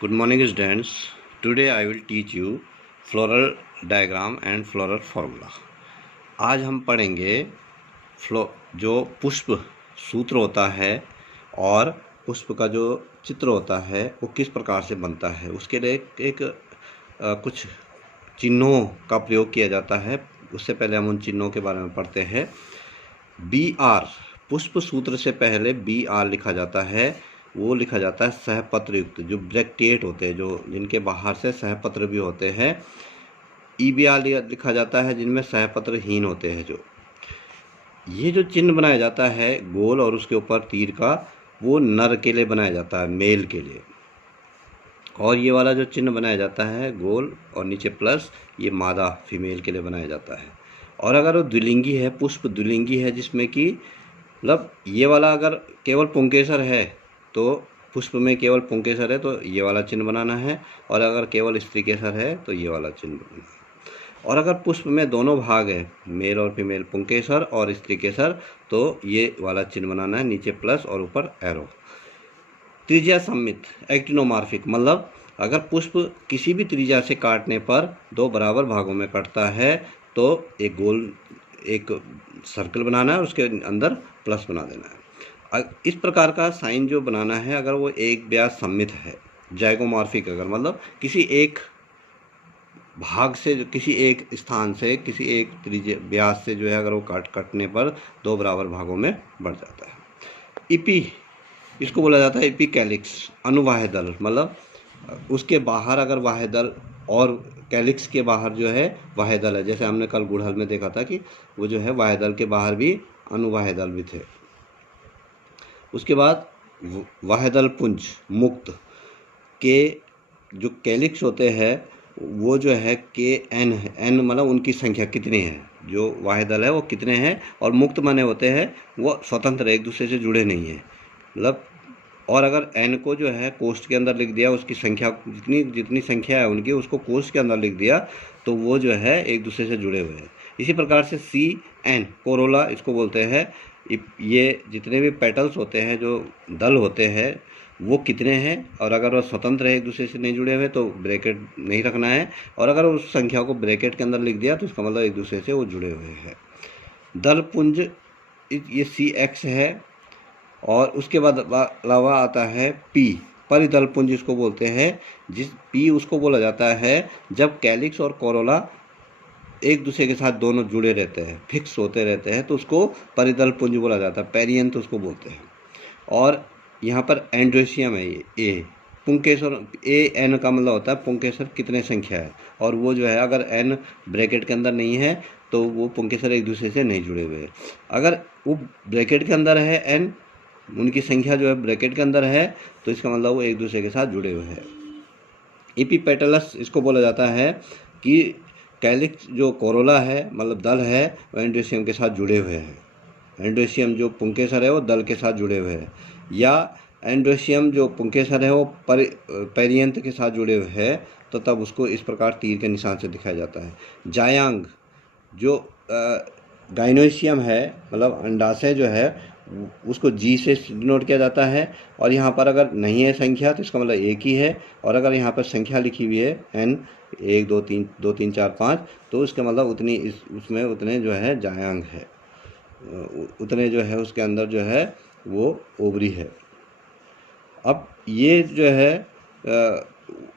Good morning students. Today I will teach you floral diagram and floral formula. आज हम पढ़ेंगे जो पुष्प सूत्र होता है और पुष्प का जो चित्र होता है वो किस प्रकार से बनता है, उसके लिए एक कुछ चिन्हों का प्रयोग किया जाता है। उससे पहले हम उन चिन्हों के बारे में पढ़ते हैं। BR पुष्प सूत्र से पहले BR लिखा जाता है, वो लिखा जाता है सहपत्र युक्त, जो ब्रैक्टेट होते हैं, जो जिनके बाहर से सहपत्र भी होते हैं। EBR लिखा जाता है जिनमें सहपत्रहीन होते हैं। जो ये जो चिन्ह बनाया जाता है गोल और उसके ऊपर तीर का, वो नर के लिए बनाया जाता है, मेल के लिए। और ये वाला जो चिन्ह बनाया जाता है गोल और नीचे प्लस, ये मादा फीमेल के लिए बनाया जाता है। और अगर वो द्विलिंगी है, पुष्प द्विलिंगी है, जिसमें कि मतलब ये वाला अगर केवल पुंकेसर है तो पुष्प में केवल पुंकेसर है तो ये वाला चिन्ह बनाना है, और अगर केवल स्त्रीकेसर है तो ये वाला चिन्ह बनाना है। और अगर पुष्प में दोनों भाग है, मेल और फीमेल, पुंकेसर और स्त्रीकेसर, तो ये वाला चिन्ह बनाना है, नीचे प्लस और ऊपर एरो। त्रिज्या सम्मित एक्टिनोमॉर्फिक, मतलब अगर पुष्प किसी भी त्रिज्या से काटने पर दो बराबर भागों में कटता है तो एक गोल एक सर्कल बनाना है, उसके अंदर प्लस बना देना है। इस प्रकार का साइन जो बनाना है, अगर वो एक व्यास सम्मित है, जाइगोमॉर्फिक, अगर मतलब किसी एक भाग से, किसी एक स्थान से, किसी एक त्रिज्या व्यास से जो है अगर वो कटने पर दो बराबर भागों में बढ़ जाता है। इपी, इसको बोला जाता है इपीकैलिक्स, अनुवाह्य दल, मतलब उसके बाहर अगर वाह्य दल और कैलिक्स के बाहर जो है वाह्य दल है। जैसे हमने कल गुड़हल में देखा था कि वो जो है वाह्य दल के बाहर भी अनुवाह्य दल भी थे। उसके बाद वाह्यदल पुंज मुक्त के जो कैलिक्स होते हैं वो जो है के एन है, एन मतलब उनकी संख्या कितनी है, जो वाह्यदल है वो कितने हैं, और मुक्त माने होते हैं वो स्वतंत्र, एक दूसरे से जुड़े नहीं हैं, मतलब। और अगर एन को जो है कोष्ठ के अंदर लिख दिया, उसकी संख्या जितनी संख्या है उनकी, उसको कोष्ठ के अंदर लिख दिया, तो वो जो है एक दूसरे से जुड़े हुए हैं। इसी प्रकार से CN कोरोला, इसको बोलते हैं, ये जितने भी पेटल्स होते हैं, जो दल होते हैं, वो कितने हैं, और अगर वो स्वतंत्र है, एक दूसरे से नहीं जुड़े हुए, तो ब्रैकेट नहीं रखना है, और अगर उस संख्या को ब्रैकेट के अंदर लिख दिया तो इसका मतलब एक दूसरे से वो जुड़े हुए हैं। दल पुंज, ये CX है, और उसके बाद अलावा आता है P, परिदल पुंज इसको बोलते हैं। जिस P उसको बोला जाता है जब कैलिक्स और कोरोला एक दूसरे के साथ दोनों जुड़े रहते हैं, फिक्स होते रहते हैं, तो उसको परिदल पुंज बोला जाता है, पेरियंथ उसको बोलते हैं। और यहाँ पर एंड्रोसियम है, ये ए पुंकेसर, AN का मतलब होता है पुंकेसर कितने संख्या है, और वो जो है अगर N ब्रैकेट के अंदर नहीं है तो वो पुंकेसर एक दूसरे से नहीं जुड़े हुए हैं। अगर वो ब्रैकेट के अंदर है, N उनकी संख्या जो है ब्रैकेट के अंदर है, तो इसका मतलब वो एक दूसरे के साथ जुड़े हुए हैं। एपीपेटलस इसको बोला जाता है कि कैलिक्स जो कोरोला है, मतलब दल है, वो एंड्रोसियम के साथ जुड़े हुए हैं। एंड्रोसियम जो पुंकेसर है वो दल के साथ जुड़े हुए हैं, या एंड्रोसियम जो पुंकेसर है वो पेरियंथ के साथ जुड़े हुए हैं, तो तब उसको इस प्रकार तीर के निशान से दिखाया जाता है। जायांग जो गाइनोसियम है, मतलब अंडाशय जो है, उसको G से डिनोट किया जाता है। और यहाँ पर अगर नहीं है संख्या तो इसका मतलब एक ही है, और अगर यहाँ पर संख्या लिखी हुई है N 1 2 3 2 3 4 5, तो इसका मतलब उतनी उसमें उतने जो है जायांग है, उतने जो है उसके अंदर जो है वो ओवरी है। अब ये जो है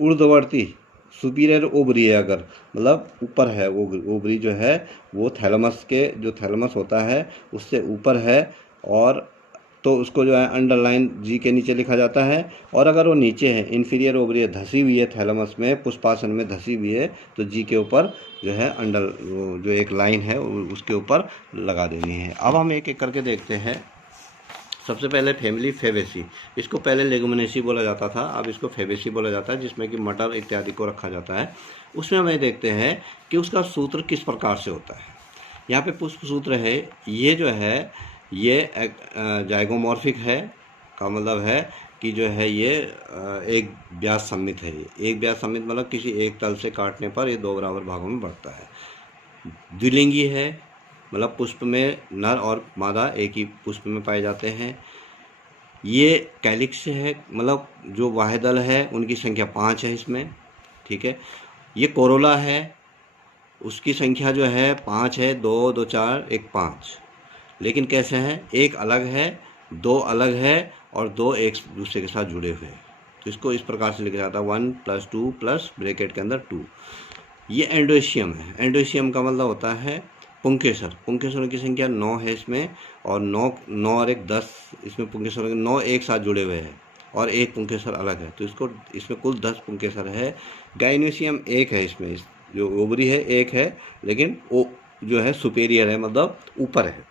ऊर्ध्ववर्ती सुपीरियर ओवरी है, अगर मतलब ऊपर है वो ओवरी जो है, वो थैलमस के, जो थैलमस होता है उससे ऊपर है, और तो उसको जो है अंडरलाइन G के नीचे लिखा जाता है। और अगर वो नीचे है, इन्फीरियर ओवरी है, धसी हुई है थैलमस में, पुष्पासन में धसी हुई है, तो G के ऊपर जो है जो एक लाइन है उसके ऊपर लगा देनी है। अब हम एक एक करके देखते हैं। सबसे पहले फैमिली फेबेसी, इसको पहले लेगुमिनेसी बोला जाता था, अब इसको फेबेसी बोला जाता है, जिसमें कि मटर इत्यादि को रखा जाता है। उसमें हमें देखते हैं कि उसका सूत्र किस प्रकार से होता है। यहाँ पे पुष्प सूत्र है, ये जो है ये जाइगोमॉर्फिक है, का मतलब है कि जो है ये एक व्यास सम्मित है। एक व्यास सम्मित मतलब किसी एक तल से काटने पर ये दो बराबर भागों में बढ़ता है। द्विलिंगी है, मतलब पुष्प में नर और मादा एक ही पुष्प में पाए जाते हैं। ये कैलिक्स है, मतलब जो वाहिदल है उनकी संख्या 5 है इसमें, ठीक है। ये कोरोला है, उसकी संख्या जो है 5 है, 2 2 4 1 5। लेकिन कैसे है, एक अलग है, दो अलग है और दो एक दूसरे के साथ जुड़े हुए हैं। तो इसको इस प्रकार से लिखा जाता है 1 + 2 प्लस ब्रैकेट के अंदर 2। ये एंडोसियम है। एंडोसियम का मतलब होता है पुंकेसर। पुंकेसरों की संख्या 9 है इसमें, और 9 और 1 10, इसमें पुंकेसरों के 9 एक साथ जुड़े हुए हैं और एक पुंकेसर अलग है, तो इसमें कुल 10 पुंकेसर है। गाइनोसियम एक है इसमें, जो ओवरी है एक है, लेकिन वो जो है सुपेरियर है, मतलब ऊपर है।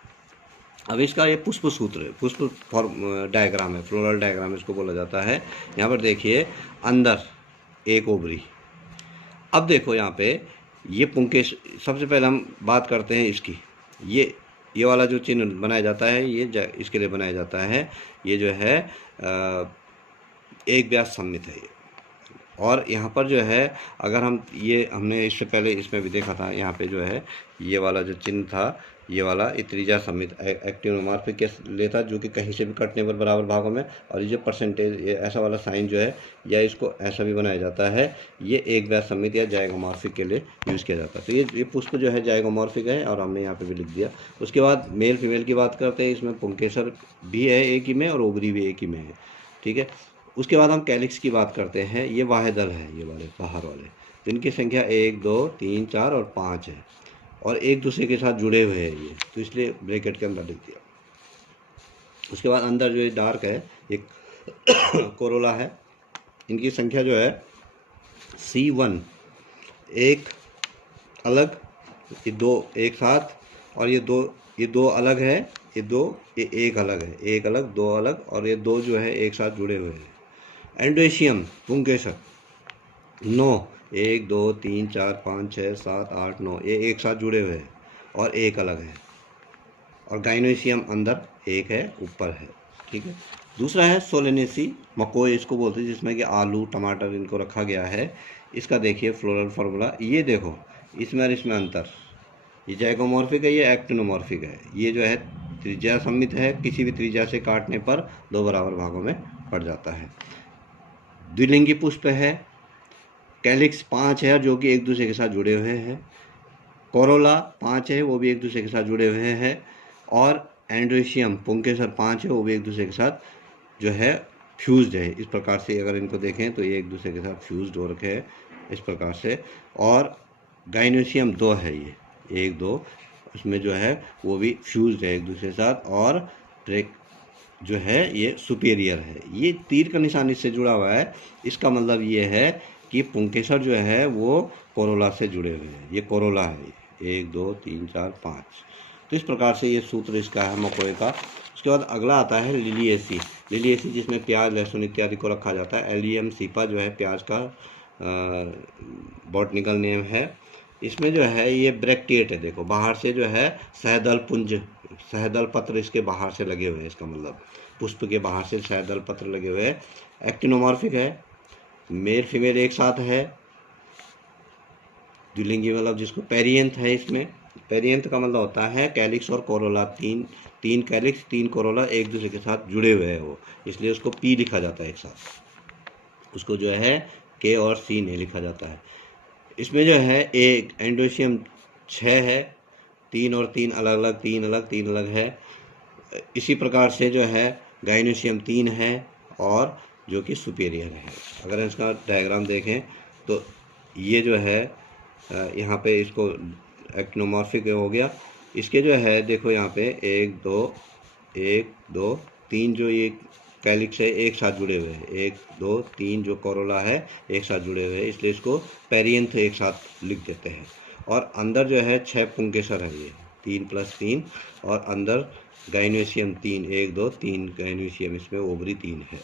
अब इसका ये पुष्प सूत्र है, पुष्प फॉर्म डायग्राम है, फ्लोरल डायग्राम इसको बोला जाता है। यहाँ पर देखिए अंदर एक ओवरी। अब देखो यहाँ पे ये पुंकेश, सबसे पहले हम बात करते हैं इसकी। ये वाला जो चिन्ह बनाया जाता है ये इसके लिए बनाया जाता है, ये जो है एक व्यास सम्मित है ये। और यहाँ पर जो है, अगर हमने इससे पहले इसमें भी देखा था, यहाँ पे जो है ये वाला जो चिन्ह था, ये वाला त्रिज्या सम्मित एक्टिनोमॉर्फिक के लेता, जो कि कहीं से भी कटने पर बराबर भागों में। और ये जो परसेंटेज, ये ऐसा वाला साइन जो है, या इसको ऐसा भी बनाया जाता है, ये एक व्यास सम्मित या जाइगोमॉर्फिक के लिए यूज़ किया जाता है। तो ये पुष्प जो है जाइगोमॉर्फिक है, और हमने यहाँ पे भी लिख दिया। उसके बाद मेल फीमेल की बात करते हैं। इसमें पुंकेसर भी है एक ही में और ओवरी भी एक ही में है, ठीक है। उसके बाद हम कैलिक्स की बात करते हैं। ये वाहिदल है, ये वाले बाहर वाले, तो इनकी संख्या 1 2 3 4 और 5 है, और एक दूसरे के साथ जुड़े हुए हैं ये, तो इसलिए ब्रैकेट के अंदर लिख दिया। उसके बाद अंदर जो ये डार्क है, एक कोरोला है। इनकी संख्या जो है C1 एक अलग, ये दो एक साथ, और ये दो अलग है, ये एक अलग है, एक अलग दो अलग, और ये दो जो है एक साथ जुड़े हुए हैं। एंडोसियम पुंकेसर 9 1 2 3 4 5 6 7 8 9, ये एक साथ जुड़े हुए हैं और एक अलग है। और गाइनोसियम अंदर एक है, ऊपर है, ठीक है। दूसरा है सोलेनेसी मकोई, इसको बोलते हैं, जिसमें कि आलू टमाटर इनको रखा गया है। इसका देखिए फ्लोरल फार्मूला, ये देखो इसमें और इसमें अंतर। ये जाइगोमॉर्फिक है, ये एक्टिनोमॉर्फिक है। ये जो है त्रिज्या सम्मित है, किसी भी त्रिज्या से काटने पर दो बराबर भागों में पड़ जाता है। द्विलिंगी पुष्प है। कैलिक्स 5 है, जो कि एक दूसरे के साथ जुड़े हुए हैं। कोरोला 5 है, वो भी एक दूसरे के साथ जुड़े हुए हैं। और एंड्रोसियम पुंकेसर 5 है, वो भी एक दूसरे के साथ जो है फ्यूज्ड है। इस प्रकार से अगर इनको देखें तो ये एक दूसरे के साथ फ्यूज्ड हो रखे हैं इस प्रकार से। और गाइनोसियम 2 है, ये 1 2, उसमें जो है वो भी फ्यूज्ड है एक दूसरे के साथ। और ब्रेक जो है ये सुपेरियर है। ये तीर का निशान इससे जुड़ा हुआ है, इसका मतलब ये है कि पुंकेसर जो है वो कोरोला से जुड़े हुए हैं। ये कोरोला है, 1 2 3 4 5। तो इस प्रकार से ये सूत्र इसका है मकोए का। उसके बाद अगला आता है लिलिएसी। लिलिएसी जिसमें प्याज लहसुन इत्यादि को रखा जाता है। एलियम सीपा जो है प्याज का बॉटनिकल नेम है। इसमें जो है ये ब्रैक्टिएट है, देखो बाहर से जो है सहदल पुंज, सहदल पत्र इसके बाहर से लगे हुए हैं, इसका मतलब पुष्प के बाहर से सहदल पत्र लगे हुए हैं। एक्टिनोमॉर्फिक है, मेल फीमेल एक साथ है। द्विलिंगी मतलब जिसको पेरियंथ है, इसमें पेरियंथ का मतलब होता है कैलिक्स और कोरोला, तीन कैलिक्स 3 कोरोला एक दूसरे के साथ जुड़े हुए हैं वो, इसलिए उसको पी लिखा जाता है एक साथ, उसको जो है के और सी नहीं लिखा जाता है। इसमें जो है एक एंडोसियम 6 है, 3 और 3 अलग अलग, 3 अलग है। इसी प्रकार से जो है गाइनोसियम 3 है, और जो कि सुपेरियर है। अगर इसका डायग्राम देखें तो ये जो है यहाँ पे इसको एक्टिनोमॉर्फिक हो गया। इसके जो है देखो यहाँ पे 1 2 3 जो ये कैलिक्स है एक साथ जुड़े हुए हैं, 1 2 3 जो कोरोला है एक साथ जुड़े हुए हैं, इसलिए इसको पेरियंथ एक साथ लिख देते हैं। और अंदर जो है 6 पुंकेसर है, ये 3 + 3, और अंदर गाइनोसियम 3 1 2 3 गाइनोसियम, इसमें ओवरी 3 है।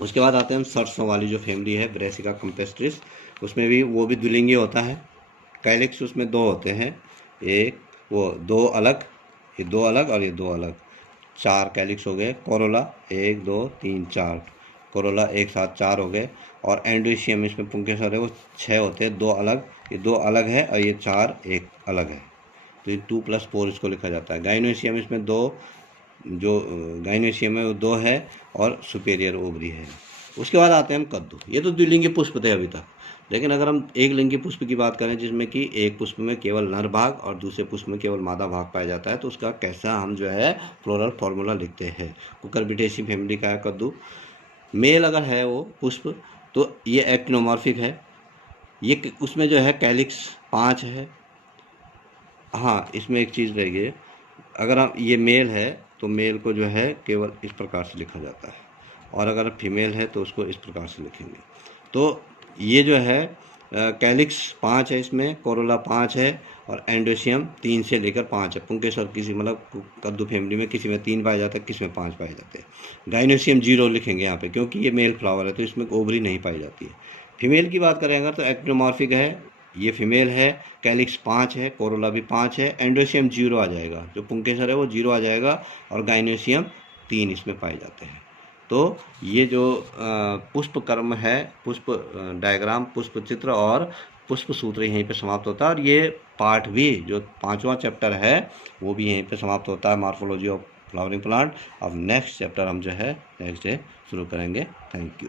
उसके बाद आते हैं हम सरसों वाली जो फैमिली है ब्रेसिका कैम्पेस्ट्रिस, उसमें भी वो भी द्विलिंगी होता है। कैलिक्स उसमें 2 होते हैं, एक वो 2 अलग, ये 2 अलग और ये 2 अलग, 4 कैलिक्स हो गए। कोरोला 1 2 3 4, कोरोला एक साथ 4 हो गए। और एंडोसियम इसमें पुंकेसर है, वो 6 होते हैं, 2 अलग, ये 2 अलग है और ये 4 एक अलग है, तो ये 2 + 4 इसको लिखा जाता है। गाइनोसियम इसमें 2 जो गाइनोसियम है वो 2 है और सुपेरियर ओवरी है। उसके बाद आते हैं हम कद्दू। ये तो द्विलिंगी पुष्प थे अभी तक, लेकिन अगर हम एक लिंगी पुष्प की बात करें जिसमें कि एक पुष्प में केवल नर भाग और दूसरे पुष्प में केवल मादा भाग पाया जाता है, तो उसका कैसा हम जो है फ्लोरल फॉर्मूला लिखते हैं। कुकुरबिटेसी फैमिली का है कद्दू। मेल अगर है वो पुष्प तो ये एक्टिनोमॉर्फिक है। ये उसमें जो है कैलिक्स 5 है। हाँ, इसमें एक चीज़ रह गई, अगर हम ये मेल है तो मेल को जो है केवल इस प्रकार से लिखा जाता है, और अगर फीमेल है तो उसको इस प्रकार से लिखेंगे। तो ये जो है कैलिक्स 5 है, इसमें कोरोला 5 है, और एंडोसियम 3 से लेकर 5 है। पुंकेसर किसी मतलब कद्दू फैमिली में किसी में 3 पाए जाते हैं, किसी में 5 पाए जाते हैं। गाइनोसियम 0 लिखेंगे यहाँ पे, क्योंकि ये मेल फ्लावर है तो इसमें ओवरी नहीं पाई जाती है। फीमेल की बात करें अगर तो एक्टिनोमॉर्फिक है, ये फीमेल है, कैलिक्स 5 है, कोरोला भी 5 है, एंडोसियम 0 आ जाएगा, जो पुंकेसर है वो 0 आ जाएगा, और गाइनोसियम 3 इसमें पाए जाते हैं। तो ये जो पुष्प कर्म है, पुष्प डायग्राम, पुष्प चित्र और पुष्प सूत्र यहीं पे समाप्त होता है, और ये पार्ट भी जो 5वां चैप्टर है वो भी यहीं पे समाप्त होता है, मॉर्फोलॉजी ऑफ फ्लावरिंग प्लांट। अब नेक्स्ट चैप्टर हम जो है नेक्स्ट डे शुरू करेंगे। Thank you.